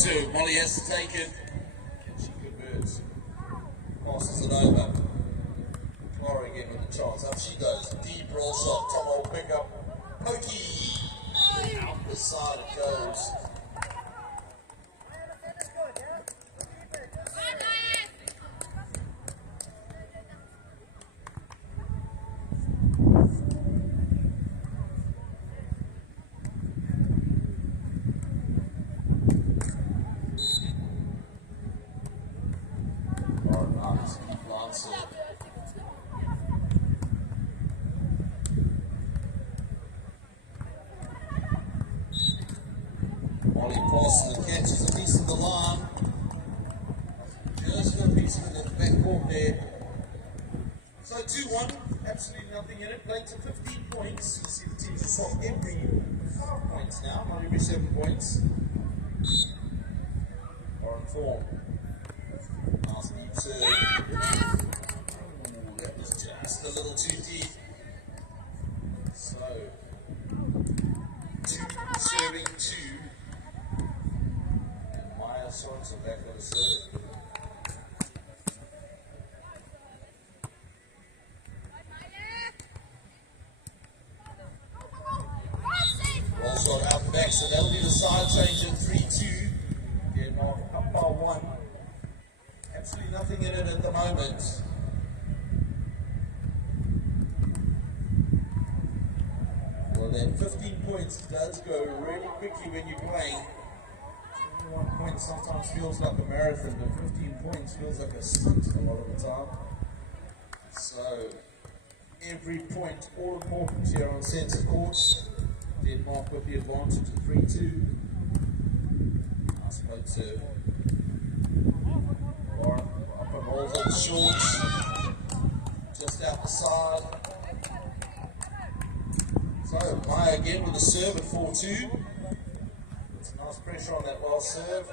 serve. Molly has to take it. And she converts. Passes it over. Clara again with the chance. Up she goes. Deep roll shot. Top roll pick up. Pokey. Out the side it goes. Molly passes the catch is a piece of the line. Just got a piece of it in the back court there. So 2-1, absolutely nothing in it. Played to 15 points. You see the teams are soft every 5 points now, not every 7 points. Are in form. Nice deep serve. Ooh, that was just a little too deep. So, serving 2. Sorts of back on the serve. Roll shot out the back, so that'll be the side change at 3-2. Again, up by 1. Absolutely nothing in it at the moment. Well, then 15 points does go really quickly when you're playing. 1 point sometimes feels like a marathon, but 15 points feels like a sprint a lot of the time. So, every point all important here on centre court. Denmark with the advantage of 3-2. Nice play serve. Warren up and rolls on the short. Just out the side. So, Maya again with a serve at 4-2. Nice pressure on that last serve.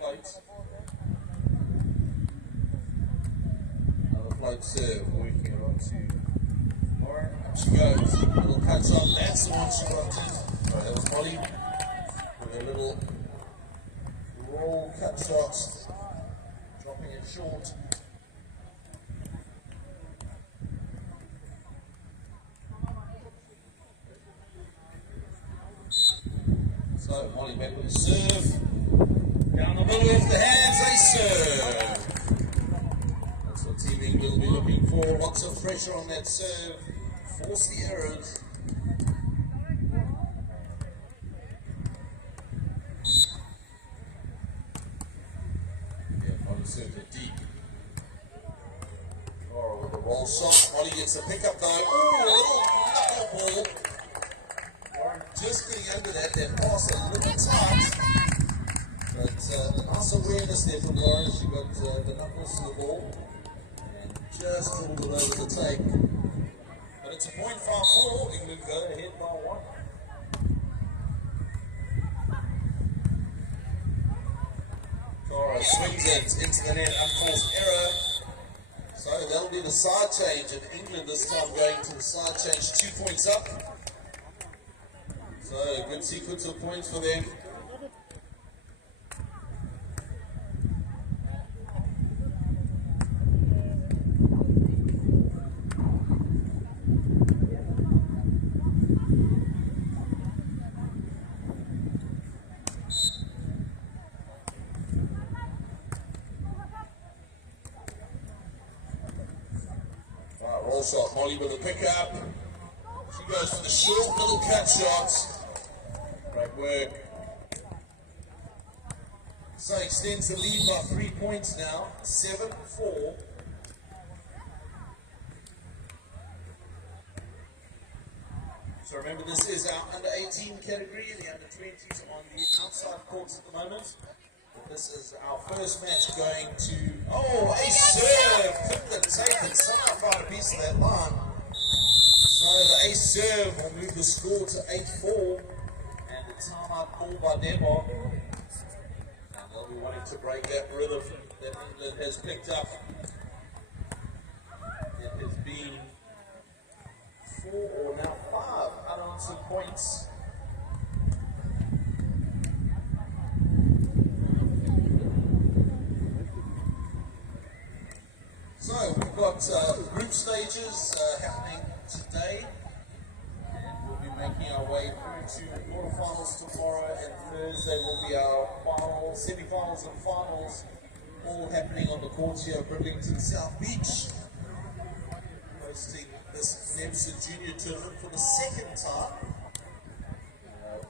Nice deep float. Another float serve, working it on to Lauren. Up she goes. Little cut shot. That's the one she wanted. Sorry, that was Molly. With a little roll cut shot. Dropping it short. So, Molly back with a serve. Down the middle of the hands, they serve. That's what Team England will be looking for. Lots of pressure on that serve. Force the errors. Yeah, Molly served it deep. Clara with a roll shot. Molly gets a pickup though. Ooh, a little knuckle ball. Just getting under that, that pass a little tight, but nice awareness there from Lauren. She got the knuckles to the ball and just pulled it over the tape. But it's a point 5-4. England go ahead by 1. Cora swings it into the net, unforced error. So that'll be the side change, and England this time going to the side change, 2 points up. So, a good sequence of points for them. Right, roll shot. Molly with a pickup. She goes for the short little cut shot. Great work. So extends the lead by 3 points now, 7-4. So remember, this is our under 18 category, the under 20s on the outside courts at the moment. But this is our first match going to, a serve! Couldn't take it, somehow find a piece of that line. So the ace serve will move the score to 8-4. Timeout called by Denmark. Now they'll be wanting to break that rhythm that England has picked up. It has been 4 or now 5 unanswered points. got group stages happening today. We'll be making our way through to quarterfinals tomorrow, and Thursday will be our finals, semi-finals and finals, all happening on the courts here at Bridlington South Beach. Hosting this Nevza Junior tournament for the second time.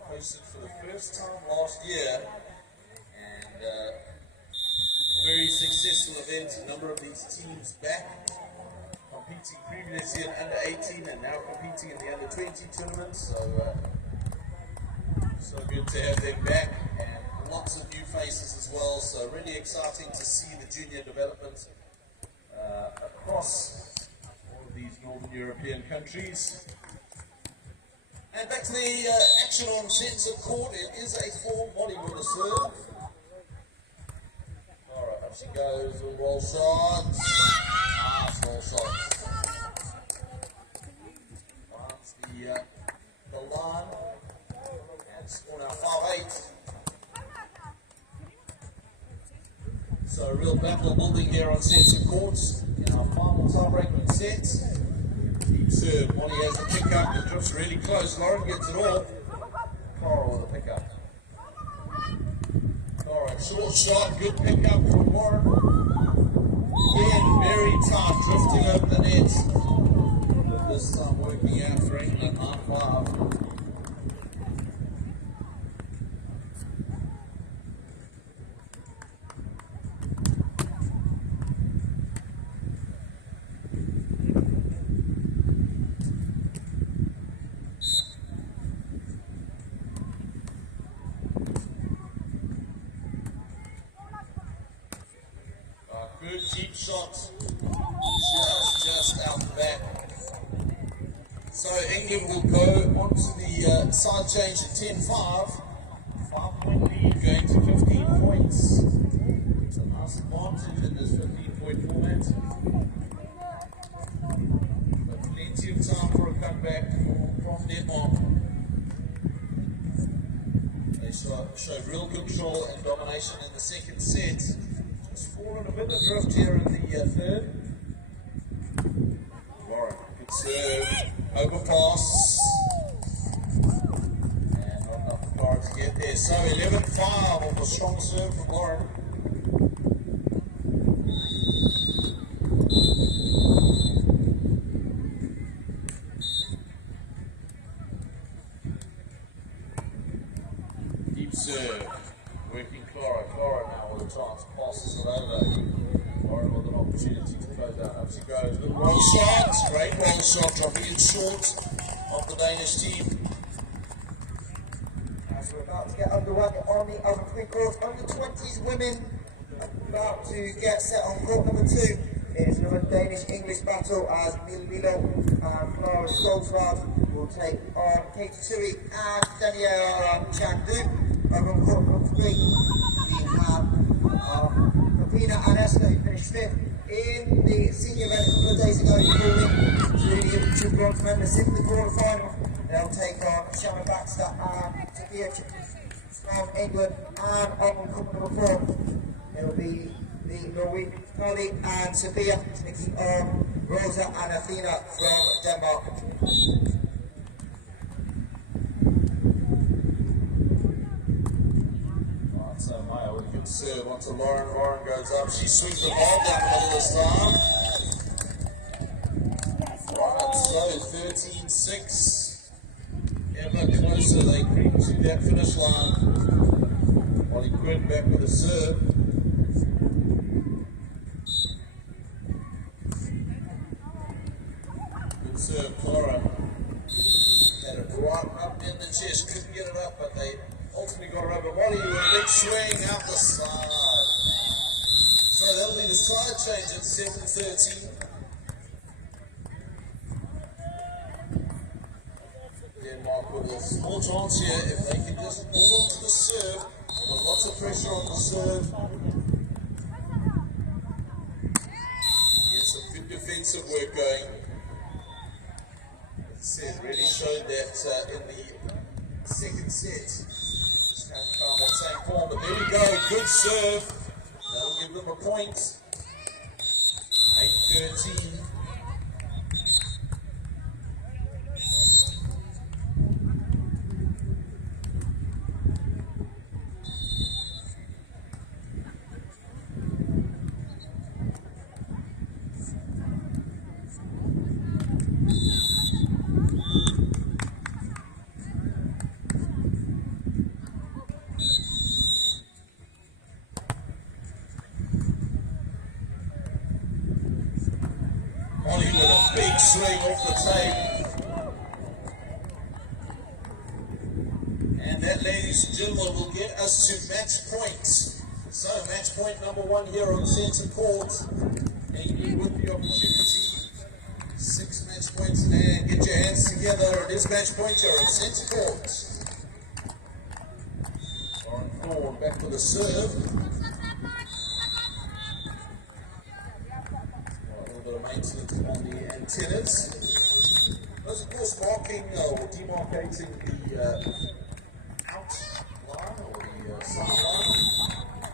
Hosted for the first time last year, and very successful event. A number of these teams back competing previously in under 18 and now competing in the under 20 tournament. So good to have them back, and lots of new faces as well. So really exciting to see the junior development across all of these Northern European countries. And back to the action on sense of court. It is a full body with a serve. Alright, up she goes, and roll shots. Nice roll shots. Finds the line. And score now 5-8. So a real battle building here on sense of courts in our final tie-breaking set. Deep serve, Molly has the pick up, the drifts really close, Lauren gets it off. Clara with the pick up. Alright, short shot, good pick up from Lauren. Again, very tight, drifting over the net. But this time working out for England, 9-5. Good deep shot, just out the back. So England will go on to the side change at 10-5. 5-point lead going to 15 points. It's a nice advantage in this 15-point format. But plenty of time for a comeback from Denmark. They showed real control and domination in the second set. Fallen a bit adrift here in the third. Lauren, good serve, overpass. And not enough power to get there. So 11-5 off a strong serve from Lauren. Deep serve. Working Clara now with a chance, passes it over. Lauren with an opportunity to close out. Up she goes, little roll shot, great roll shot, dropping it short of the Danish team. As we're about to get underway on the other three courts, under 20s women about to get set on court number 2. It's another Danish-English battle as Milo and Clara Stolzrad will take on Katie Tui and Danielle Changdu. Over on court number 3, we have Papina and Esther, who finished 5th in the senior event a couple of days ago, moving to two bronze members in the quarterfinals. They'll take on Shannon Baxter and Sophia from England, and on court number 4, it will be the Norwegian Polly and Sophia taking on Rosa and Athena from Denmark. So Maya with a good serve onto Lauren. Lauren goes up. She swings the ball down the middle this time. Right, so 13-6. Ever closer they creep to that finish line. Molly Quinn back with a serve. Good serve, Clara. Had it right up in the chest. Couldn't get it up, but they ultimately got over. Molly with a big swing out the side. So that'll be the side change at 7:13. Denmark with a small chance here if they can just hold on to the serve. There's lots of pressure on the serve. Get some good defensive work going. As I said, really showed that in the second set. Found that same form, but there we go, good serve. That'll give them a point. 8-13. Big swing off the tape. And that, ladies and gentlemen, will get us to match point. So, match point number 1 here on centre court. England with the opportunity. 6 match points in hand. Get your hands together. It is match point here on centre court. Lauren Thorne back with a serve. A little bit of maintenance on the antennas. Those, of course, marking or demarcating the out line or the side line.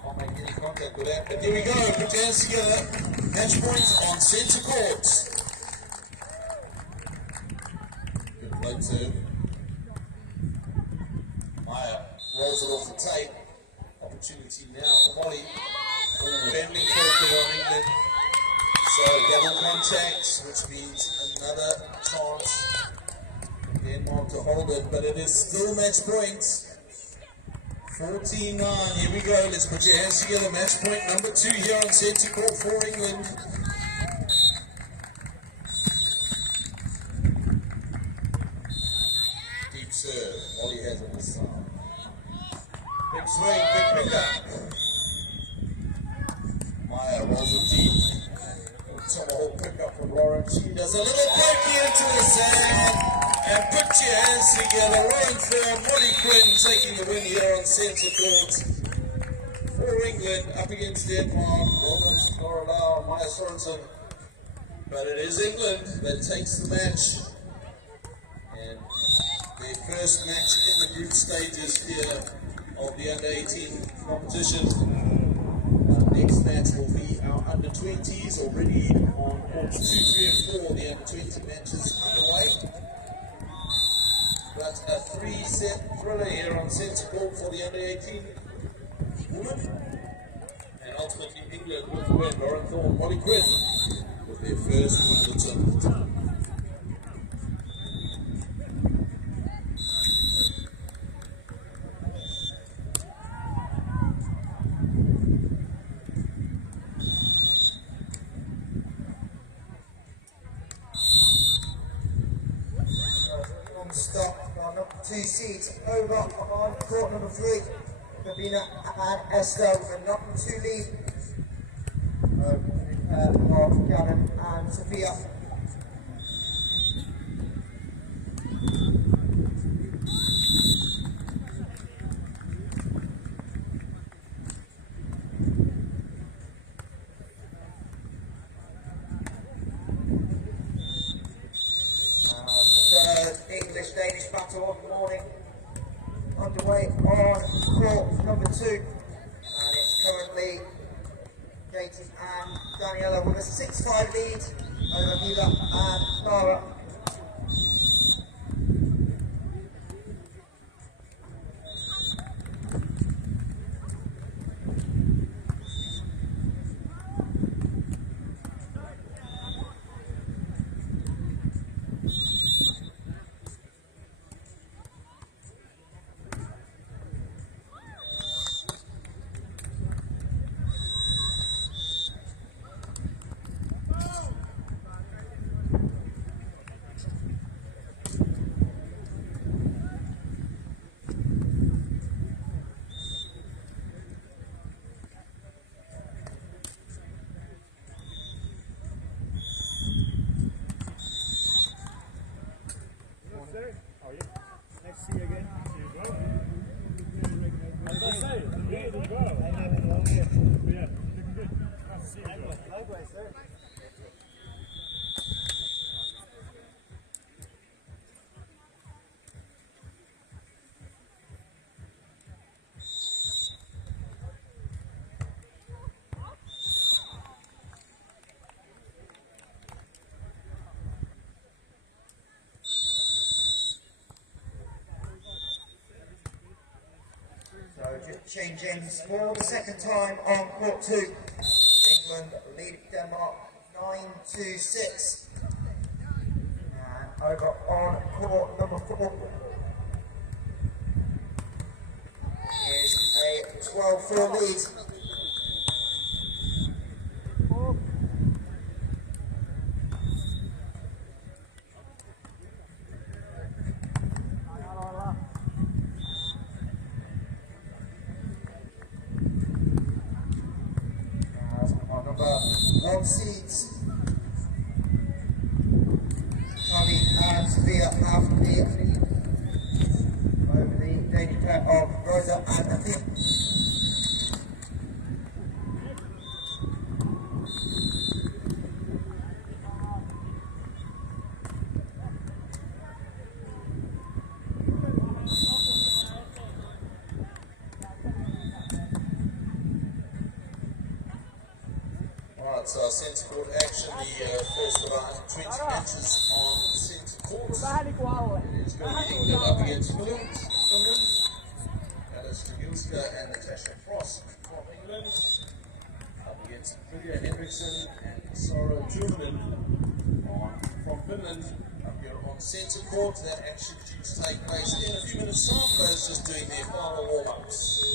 Can't make any contact with that. But here we go. Put your hands together. Match point on centre court. Good play too. Maya rolls it off the tape. Opportunity now for Molly. Bending carefully on England. So double contact, which means another chance for Denmark to hold it, but it is still match point. 14-9, here we go. Let's put your hands together. Match point number 2 here on centre court for England. Deep serve. Molly has it this side. Big swing, big pickup. Maya rolls it deep. Tomahawk pickup from Lauren. She does a little pokey into the sand. And put your hands together. Lauren Thorne, Molly Quinn taking the win here on centre court for England up against Denmark. Well done to Laura Lau and Maya Sorensen. But it is England that takes the match. And their first match in the group stages here of the under-18 competition. Next match will be our under-20s, already on courts 2, 3 and 4, the under-20 matches underway. But a 3-set thriller here on centre court for the under-18 women. And ultimately England with the win. Lauren Thorne, Molly Quinn with their first win of the tournament. Stop on number 2 seeds over on court number 3. Gabina and Estelle, the number 2 lead of Gavin and Sophia. English-Danish battle of the morning underway on court number 2, and it's currently Katie and Daniela with a 6-5 lead over Mila and Lara. Just changing for the second time on court 2. England lead Denmark 9-6. And over on court number 4 is a 12-4 lead. on seeds. Tommy and Sophia have the lead over the Danish pair of Rosa and Athene. Alright, so our centre court action, the first of our 20 matches on centre court. It is going to be England up against Finland. That is Jagielska and Natasha Frost from England. Up against Lydia Hendrickson and Sara Turman from Finland. Up here on centre court. That action due to take place in a few minutes' time. Players just doing their final warm-ups.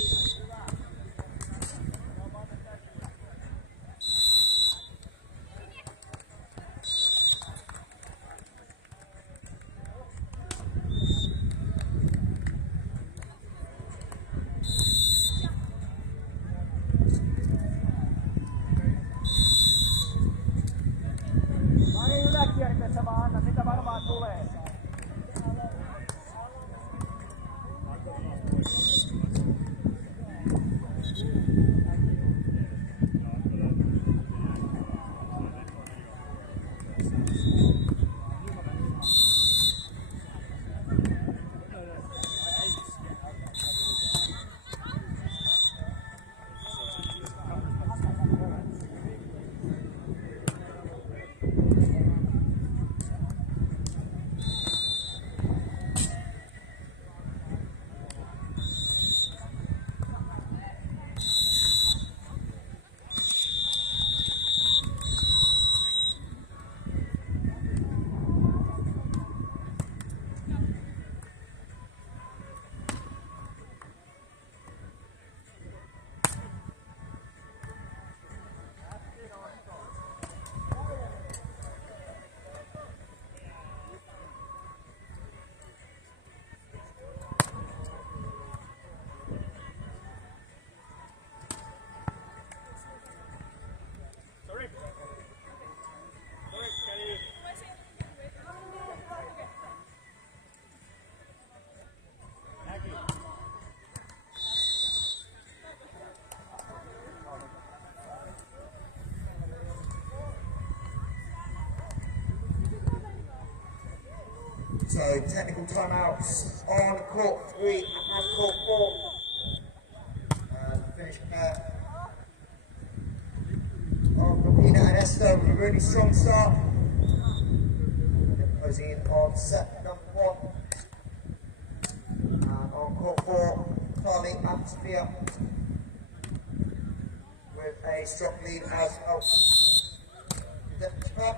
So technical timeouts on court 3 and court 4. And finish pair of Rapina and Esther with a really strong start. They're closing in on set number 1. And on court 4, Carly and Sophia with a strong lead as well. Finish pair.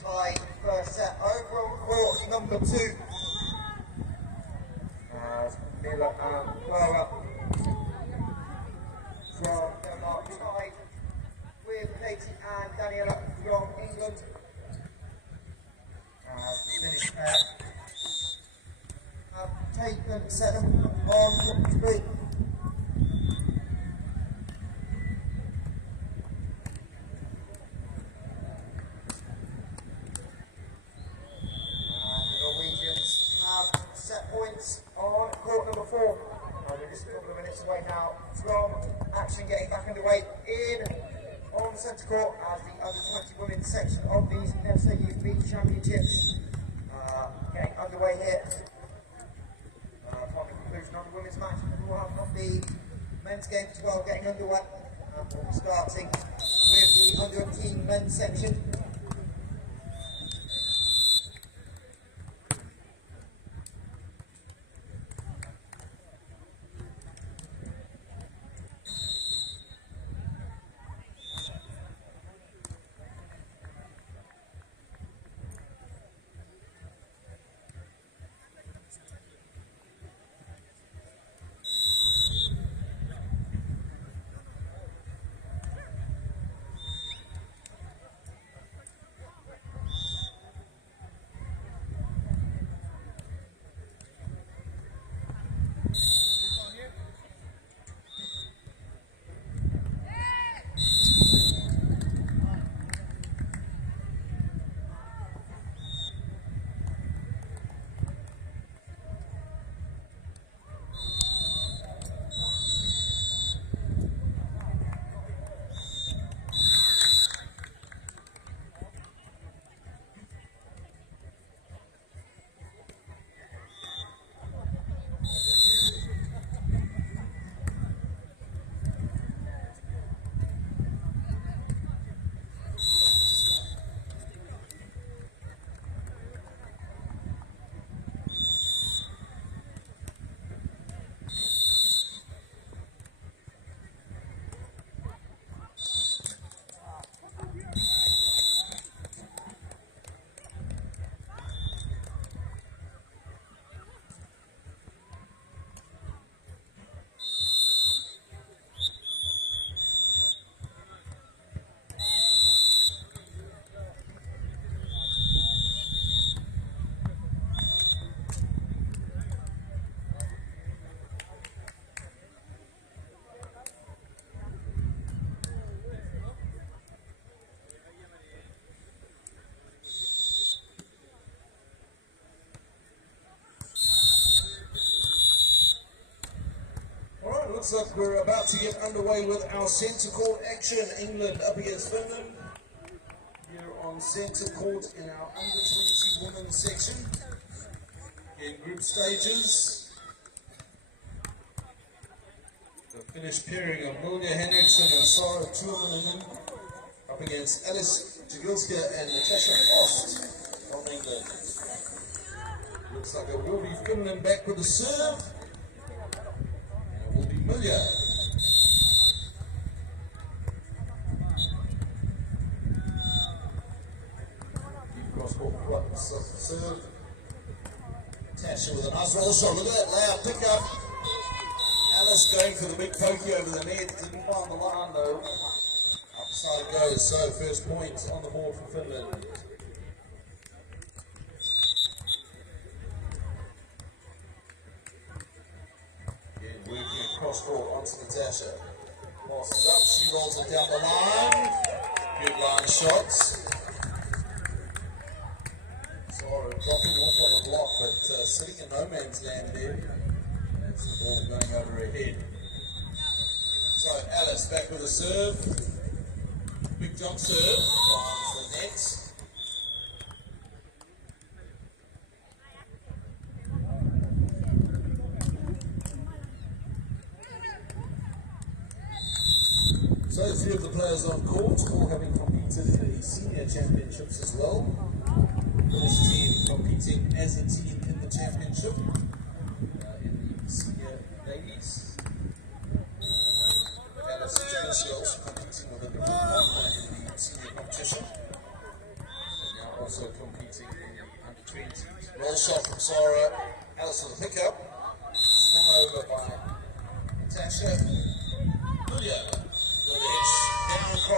tie first set over on court number 2. As Miller and Clara from Denmark tied with Katie and Daniela from England. Finish pair have taken 7 on 3. On court number 4. We're just a couple of minutes away now from action getting back underway on the centre court as the under-20 women's section of these Nevza Youth Beach Championships getting underway here. Upon the conclusion of the women's match, we'll have the men's game as well getting underway. We'll be starting with the under-18 men's section. Looks like we're about to get underway with our centre court action. England up against Finland. Here on centre court in our under-20 women's section. In group stages. The Finnish pairing of Milja Henriksson and Sara Tuominen up against Alice Jagilska and Natasha Frost from England. Looks like it will be Finland back with the serve. Will be Milja. Deep cross court right serve. Tasha with a nice roll shot. Look at that layout pick up. Alice going for the big pokey over the net. Didn't find the line though. Upside goes. So first point on the board for Finland. Working across court onto Natasha. Passes up, she rolls it down the line. Good line shots. Sara dropping off on the block, but sitting in no man's land there. That's the ball going over her head. So Alice back with a serve. Big jump serve. Finds the net. So a few of the players on court, all having competed in the senior championships as well. First team competing as a team in the championship, in the senior ladies. Alice Jagilska also competing with a in the senior competition. Now on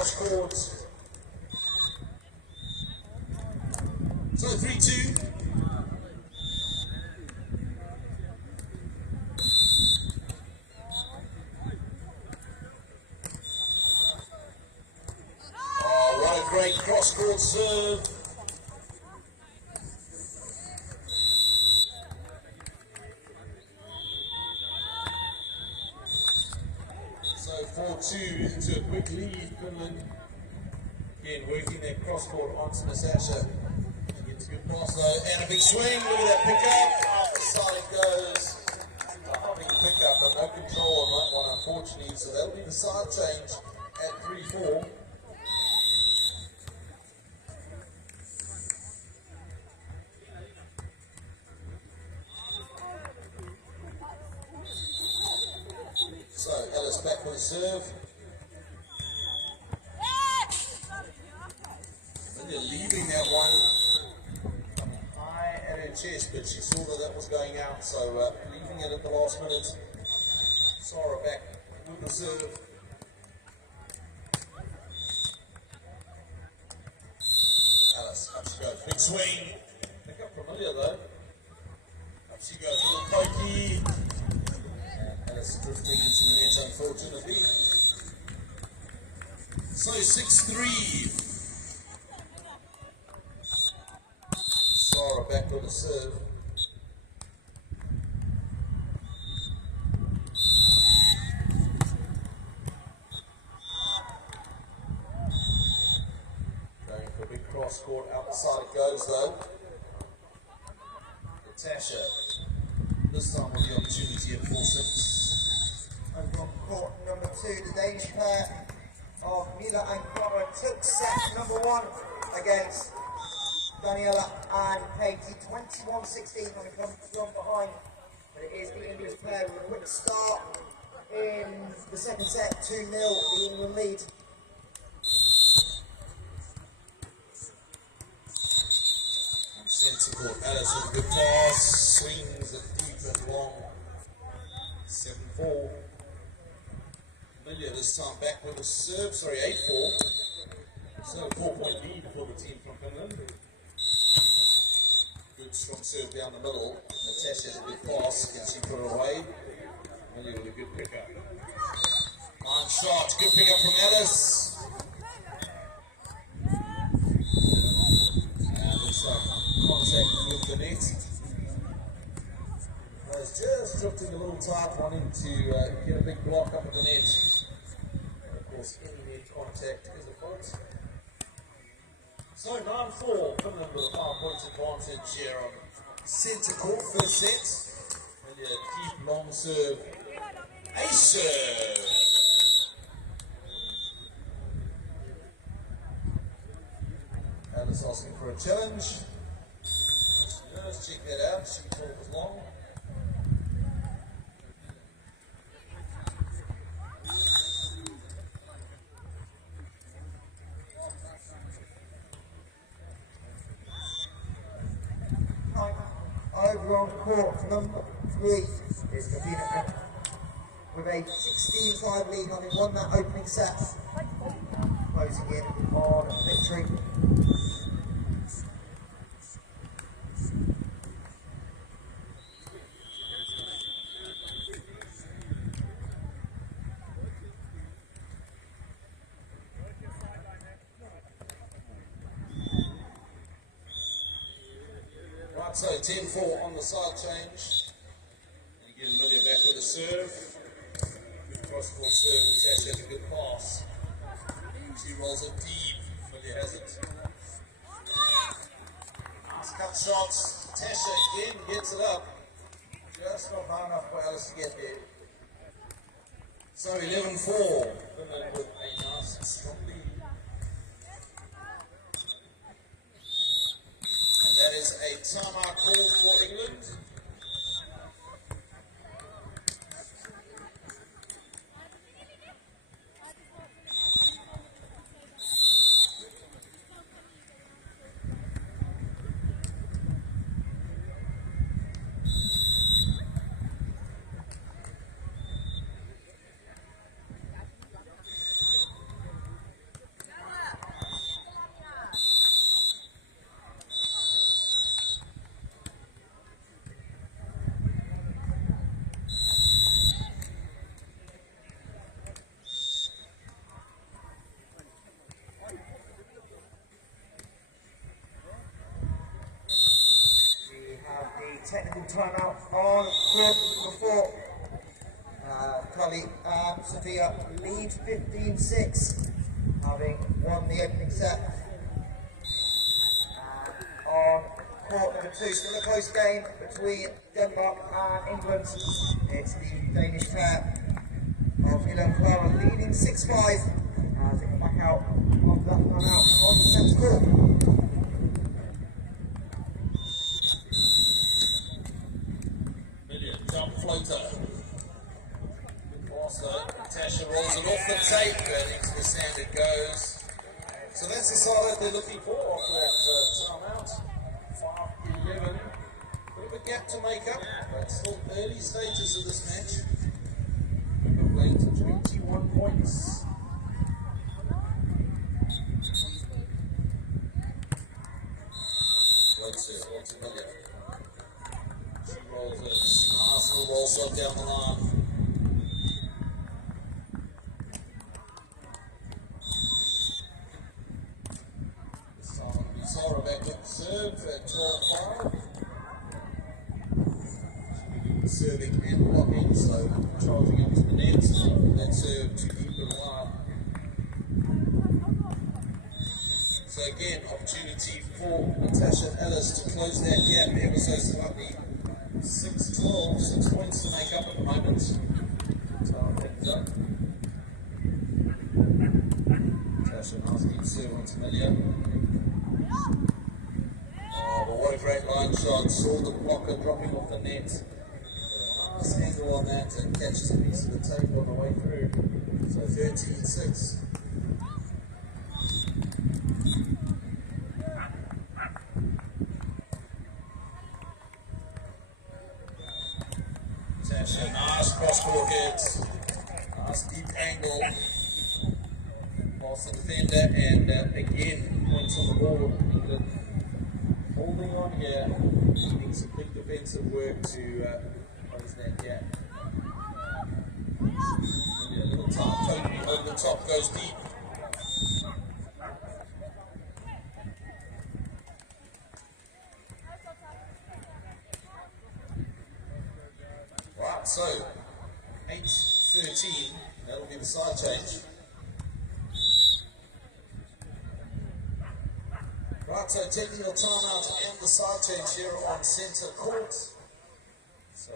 cross court. So 3-2. Oh, what a great cross court serve. So 4-2 into a quick lead. Finland again working their cross court onto Natasha. Gets a good pass though, and a big swing. Look at that pickup. Off the side it goes. Having a pickup, but no control on that one, unfortunately. So that'll be the side change at 3-4. So Ellis back with a serve. And they're leaving that one high at her chest, but she saw that was going out, so leaving it at the last minute. Sarah back with the serve. Ellis, up she goes. Big swing. Pick up familiar though. Up she goes. Little pokey. Ellis drifting into the net, unfortunately. So 6-3. Sarah back with the serve. Going for a big cross court, outside it goes though. Natasha, this time with the opportunity at 4-6. Over on court number 2, the Danish pair of Mila and Clara took set number 1 against Daniela and Katie, 21-16 when it comes from behind. But it is the English pair with a quick start in the second set, 2-0, the England lead. Centre court, Alice with a good pass, swings it deep and long. 7-4. Amelia this time back with a serve, sorry, 8-4. So a 4-point lead for the team from Finland. Good strong serve down the middle. Natasha has a good pass, can she put it away? Amelia with a good pickup. Fine shot, good pickup from Alice. Contact with the net. It's just drifting a little tight, wanting to get a big block up at the net. And of course, any net contact is a fault. So 9-4, Finland with a 5 points advantage here on centre court, first set. And a deep long serve. Ace serve! Alice asking for a challenge. Let's check that out, she thought it was long. Over on court number 3 is Kavina with a 16-5 lead, having won that opening set. Closing in on victory. So 10-4 on the side change. And again, Amelia back with a serve. Good cross-court serve. Natasha has a good pass. She rolls it deep. Amelia has it. Nice cut shots. Natasha again gets it up. Just not high enough for Alice to get there. So 11-4. Finland with a nice strong lead. That is a timeout call for England. technical timeout on court number 4. Cully Sophia leads 15-6, having won the opening set. On court number 2, still a close game between Denmark and England. It's the Danish pair of Milo and Clara leading 6-5 as they come back out of that one out on the centre court. Jump floater. Also, Natasha rolls it off the tape and into the sand it goes. So that's the side they're looking for after that timeout. 5-11. Bit of a gap to make up, but still early stages of this match. We're playing to 21 points. Floats it, Million. She rolls it. Nice little roll shot down the line. Sarah back at serve at 12-5. Serving and blocking, so charging up to the net. That serve to keep it alive. So again, opportunity for Natasha and Ellis to close that gap ever so slightly. 6-12, 6 points to make up at the moment. So things up. Natasha asking serve onto Melia. Oh, but what a great line shot. Saw the blocker dropping off the net. Nice angle on that and catches a piece of the tape on the way through. So 13-6. Tasha, nice cross-court hit. Nice deep angle. Past the defender and again points on the board. England holding on here, needing some big defensive work to close that gap. Maybe a little time, totally over the top, goes deep. Right, so 8-13, that'll be the side change. Right, so taking your timeout and the side change here on centre court. So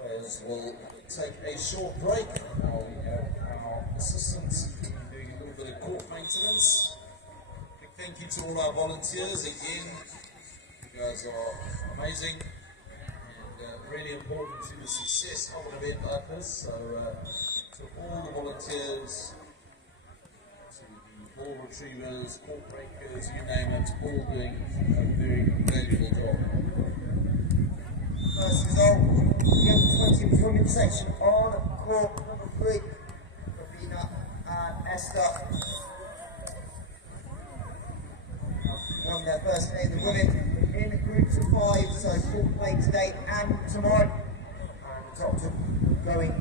players will take a short break while we have our assistants doing a little bit of court maintenance. Big thank you to all our volunteers again. You guys are amazing and really important to the success of an event like this. So to all the volunteers, ball retrievers, court breakers, you name it, all doing a very valuable job. First result, the under-20 women's section on court number 3. Ravina and Esther won their first game. The women in groups of 5, so court play today and tomorrow. And the top two going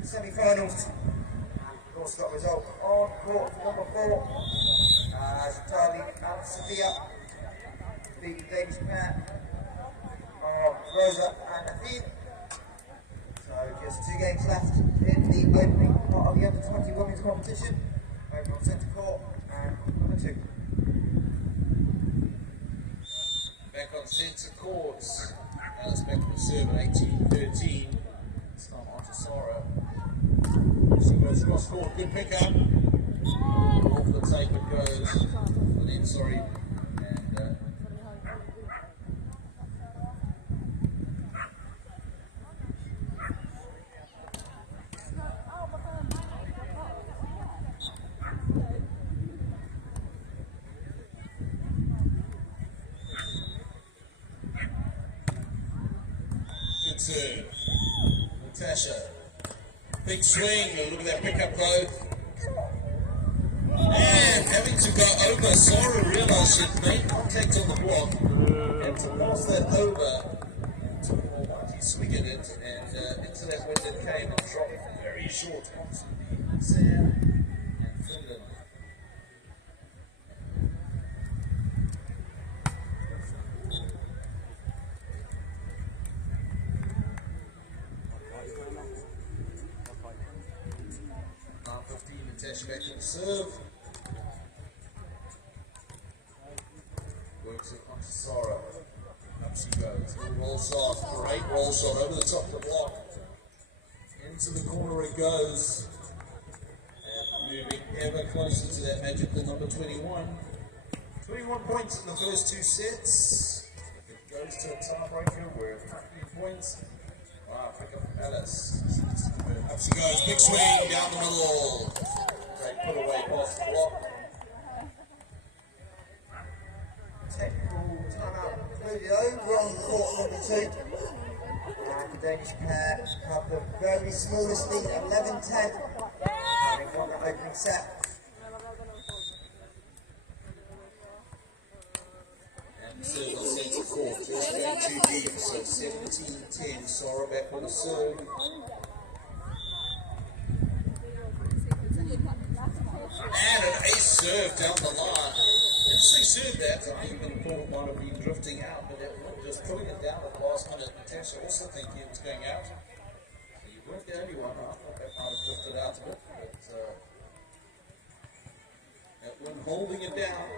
to semi-finals. Got result on court number 4 as Charlie and Sophia beat the Danish pair of Rosa and Athene. So just 2 games left in the opening part of the under-20 women's competition over on centre court and number 2. Back on centre court, Alice back to serve at 18-13. This time on to Sarah. She goes cross court, good pick up. Off the tape it goes. Then, sorry. And good serve. Natasha. Big swing, look at that pickup though. And having to go over, Sarah realised she'd made contact on the block and to pass that over, took a mighty swing at it and into that wind it came and dropped very short onto the sand and Finland. Dash back to the serve. Works it onto Sara. Up she goes. Little roll shot. Great roll shot over the top of the block. Into the corner it goes. And moving ever closer to that magical number 21. 21 points in the first two sets. It goes to a tiebreaker. We're at 15 points. Wow, pick up from Alice. Up she goes. Big swing down the middle. Great put away past the block. Technical timeout included over on court number 2. And the Danish pair have the very smallest lead, 11-10, having won the opening set. And serve on centre court, just going too deep, so 17-10. Sara back with a serve. And an ace serve down the line. Interesting serve that. I even thought it might have been drifting out, but it was just pulling it down at the last minute. Natasha also thinking it was going out. So you weren't the only one. I thought that might have drifted out a bit, but that one holding it down.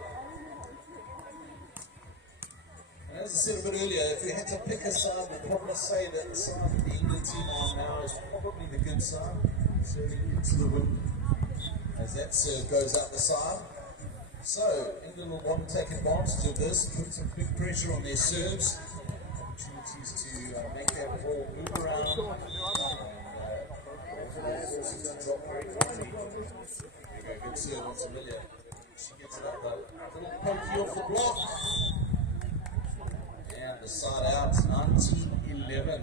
And as I said a bit earlier, if we had to pick a side, we'd probably say that the side that the England team on now is probably the good side. Serving into the wind as that serve goes up the side. So, England will want to take advantage of this, put some big pressure on their serves. Opportunities to make that ball move around and force it to drop very quickly. There you go, good serve on Amelia. She gets it up though. Little pokey off the block. And the side out, 19-11.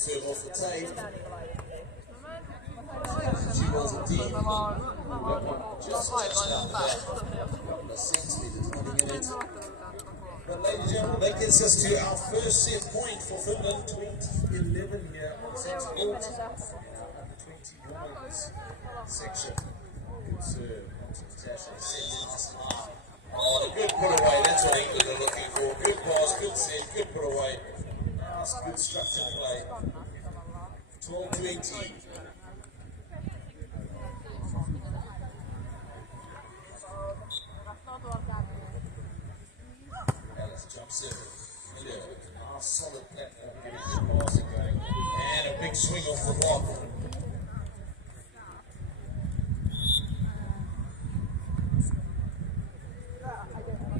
Serve off the tape. She was indeed. That one just touched out there. A couple of centimeters running in it. But ladies and gentlemen, that gets us to our first set point for Finland, 2011 here on centre court. Under 20 women's section. Good serve onto Natasha. Sets nice and high. Oh, the good put away. That's what England are looking for. Good pass, good set, good put away. Nice, good structured play. 12-20. Alice jumps in. Nice, solid platform, getting good passing going. And a big swing off the block.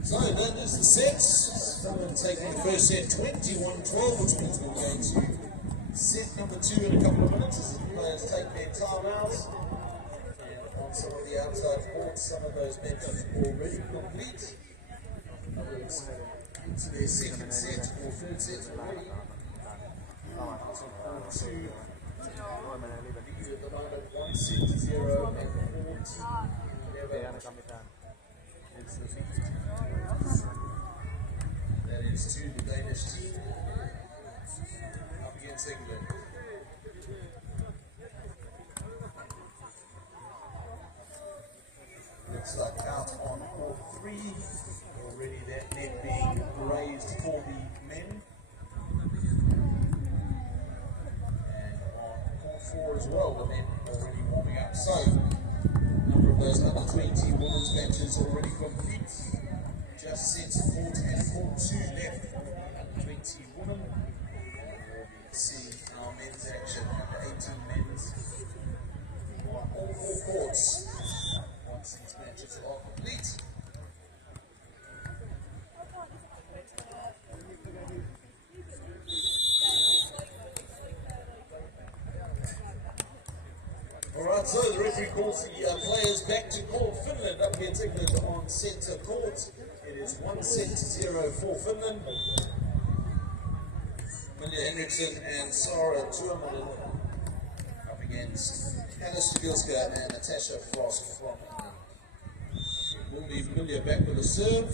So that is the sets. Finland taking the first set 21-12, which means we're going to set number 2 in a couple of minutes as the players take their timeouts. And on some of the outside courts, some of those matches already complete. Others into their second set or third set already. Court 2. Lead at the moment 1-0 and 14-11. That is to the Danish team up against England. Looks like out on court 3. Already that net being raised for the men. And on court 4 as well, the men already warming up. So, a number of those under 20 women's matches already complete. Just sets court and court 2 left. Under 20 women. We'll be seeing our men's action. Under 18 men's. On all 4 courts. Once these matches are complete. Alright, so the referee calls the players back to court. Finland up against England on centre court. It is 1-0 for Finland. Amelia Henriksson and Sara Tuominen up against Alice Tagilska and Natasha Frost from England. We'll leave Amelia back with a serve.